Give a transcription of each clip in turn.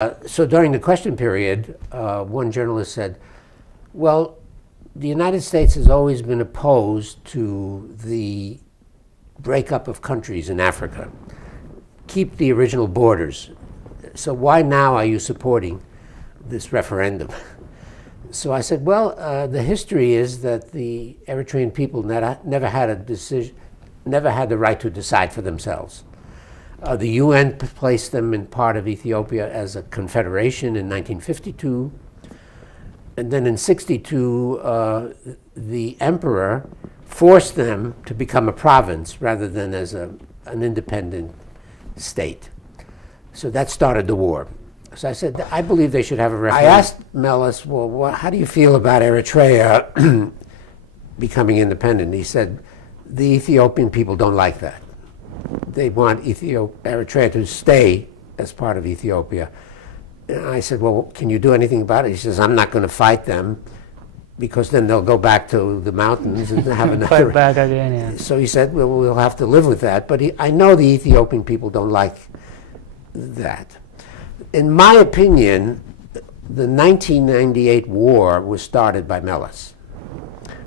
So during the question period, one journalist said, well, the United States has always been opposed to the breakup of countries in Africa. Keep the original borders. So why now are you supporting this referendum? So I said, well, the history is that the Eritrean people never had the right to decide for themselves. The UN placed them in part of Ethiopia as a confederation in 1952. And then in 62, the emperor forced them to become a province rather than as an independent state. So that started the war. So I said, I believe they should have a referendum. I asked Meles, well, how do you feel about Eritrea becoming independent? He said, the Ethiopian people don't like that. They want Eritrea to stay as part of Ethiopia. And I said, well, can you do anything about it? He says, I'm not going to fight them because then they'll go back to the mountains and have another. Fight back again, yeah. So he said, well, we'll have to live with that. But I know the Ethiopian people don't like that. In my opinion, the 1998 war was started by Meles.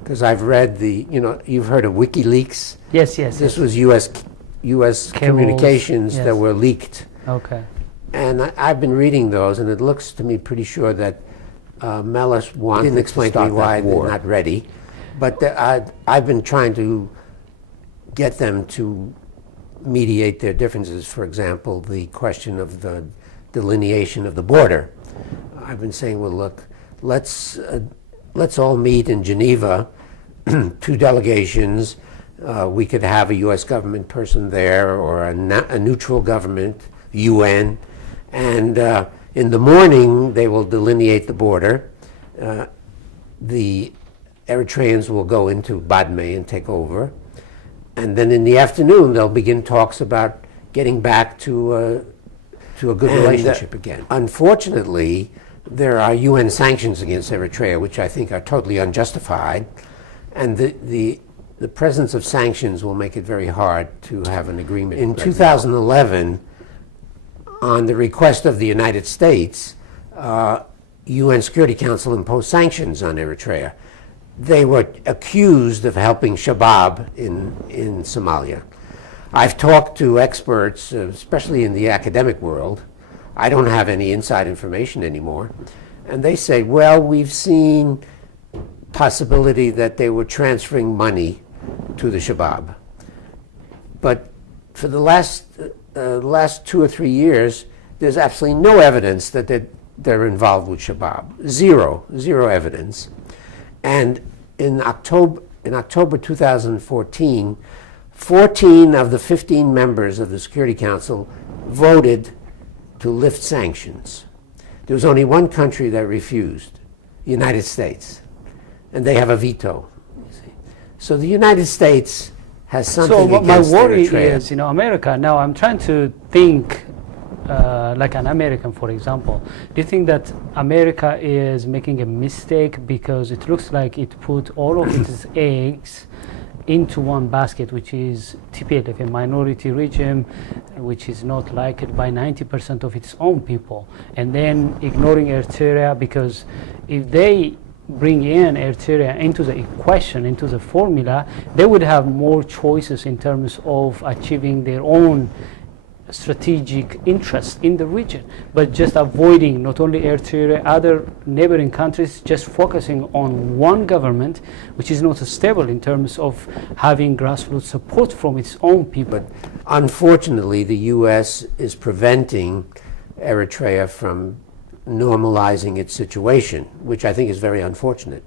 Because I've read you've heard of WikiLeaks? Yes. This was U.S. communications that were leaked. Okay. And I've been reading those, and it looks to me pretty sure that Meles didn't explain to me why they're not ready. But I've been trying to get them to mediate their differences. For example, the question of the delineation of the border. I've been saying, well, look, let's all meet in Geneva, two delegations. We could have a U.S. government person there or a neutral government, UN, and in the morning they will delineate the border. The Eritreans will go into Badme and take over, and then in the afternoon they'll begin talks about getting back to a good relationship again. Unfortunately, there are UN sanctions against Eritrea, which I think are totally unjustified, and the presence of sanctions will make it very hard to have an agreement. In 2011, on the request of the United States, UN Security Council imposed sanctions on Eritrea. They were accused of helping Shabab in Somalia. I've talked to experts, especially in the academic world. I don't have any inside information anymore. And they say, well, we've seen possibility that they were transferring money to the Shabab. But for the last 2 or 3 years, there's absolutely no evidence that they're involved with Shabab. Zero evidence. And in October 2014, 14 of the 15 members of the Security Council voted to lift sanctions. There was only one country that refused, the United States, and they have a veto. So the United States has something against Eritrea. So my worry is, America, now I'm trying to think like an American, for example. Do you think that America is making a mistake because it looks like it put all of its eggs into one basket, which is TPLF, a minority regime which is not liked by 90% of its own people, and then ignoring Eritrea, because if they bring in Eritrea into the equation, into the formula, they would have more choices in terms of achieving their own strategic interest in the region, but just avoiding not only Eritrea, other neighboring countries, just focusing on one government which is not stable in terms of having grassroots support from its own people. But unfortunately, the U.S. is preventing Eritrea from normalizing its situation, which I think is very unfortunate.